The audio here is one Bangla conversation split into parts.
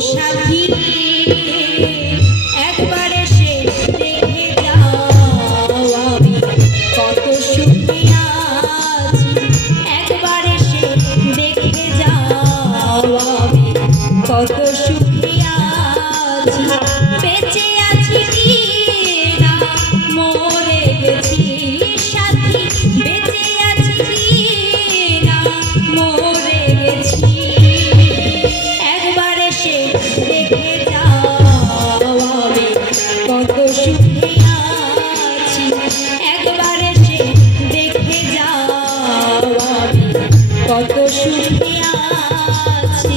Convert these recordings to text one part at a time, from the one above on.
সাথী একবার এসে দেখে যাও, আমি কত সুখে আছি। একবার এসে দেখে যাও, আমি কত সুখে আছি। বেঁচে আছি কি না মরে গেছি সাথী, বেঁচে আছি কি না মরে গেছি। একবার এসে দেখে যাও, আমি কত সুখে আছি। একবার এসে দেখে যাও, আমি কত সুখে আছি।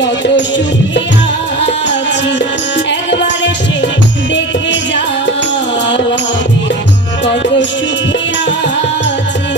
কত সুখে আছি। একবার এসে দেখে যাও, আমি কত সুখে আছি।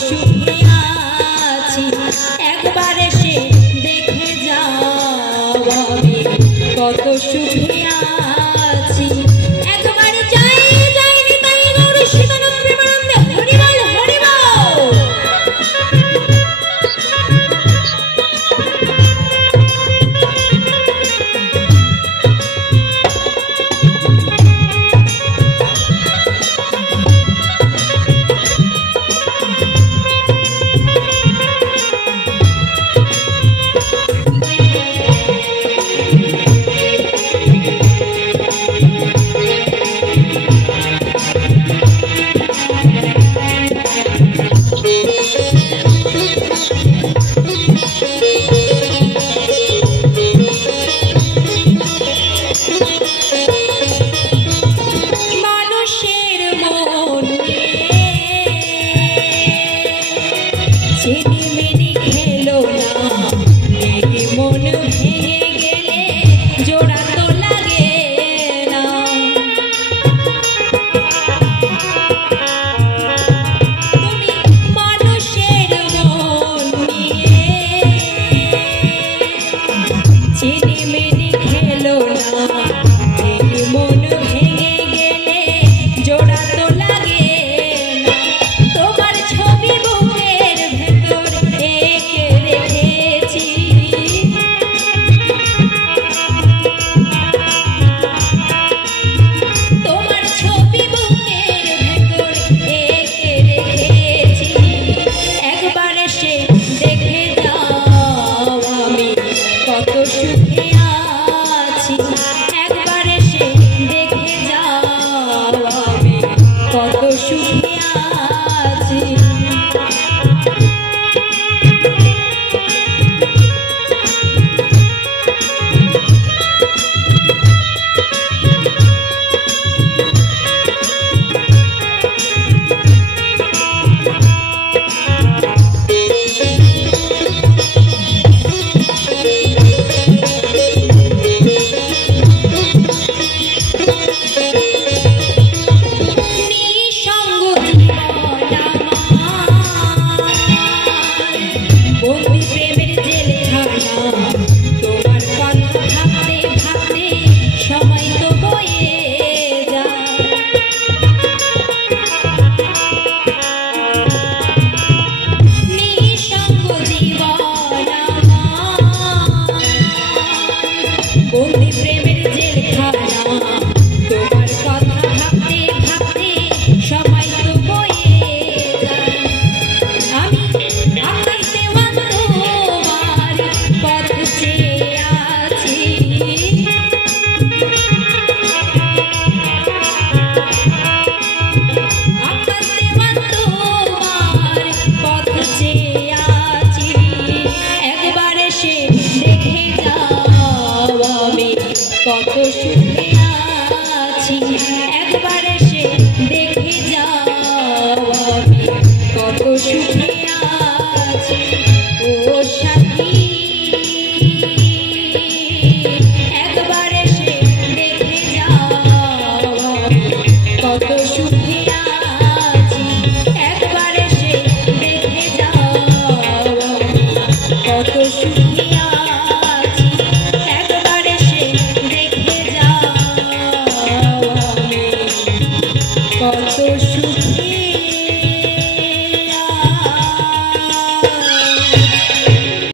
সুখে আছি। একবার এসে দেখে যাও, আমি কত সুখে আছি। একবার যাই যাই নিতাই গৌর শিবানন্দ প্রেমানন্দে হরি বল হরি বল। ঝিলিমিলি খেলো না এই মন ভেঙে গেলে জোড়া তো লাগে না তুমি মানুষের মন নিয়ে চিনিমিনি খেলো না এই মন ভেঙে গেলে জোড়া তো লাগে না তোমার ছবি বুকের ভেতর এঁকে রেখেছি তোমার ছবি বুকের ভেতর এঁকে রেখেছি একবার এসে দেখে যাও আমি কত সুখে আছি একবার এসে দেখে যাও আমি কত সুখে আছি নিঃসঙ্গ জীবন আমার বন্দি প্রেমের জেলখানা তোমার কথা ভাবতে ভাবতে সময় তো বয়ে যায় নিঃসঙ্গ জীবন আমার বন্দি প্রেমের জেলখানা তোমার কথা ভাবতে ভাবতে সময় তো বয়ে যায় আমি আকাশ দেওয়া তোমার পথ চেয়ে আছি আকাশ দেওয়া তোমার পথ চেয়ে আছি একবার এসে দেখে যাও আমি কত সুখে আছি একবার এসে দেখে যাও আমি কত সুখে আছি ও সাথী একবার এসে দেখে যাও আমি কত সুখে আছি একবার এসে দেখে যাও আমি কত সুখে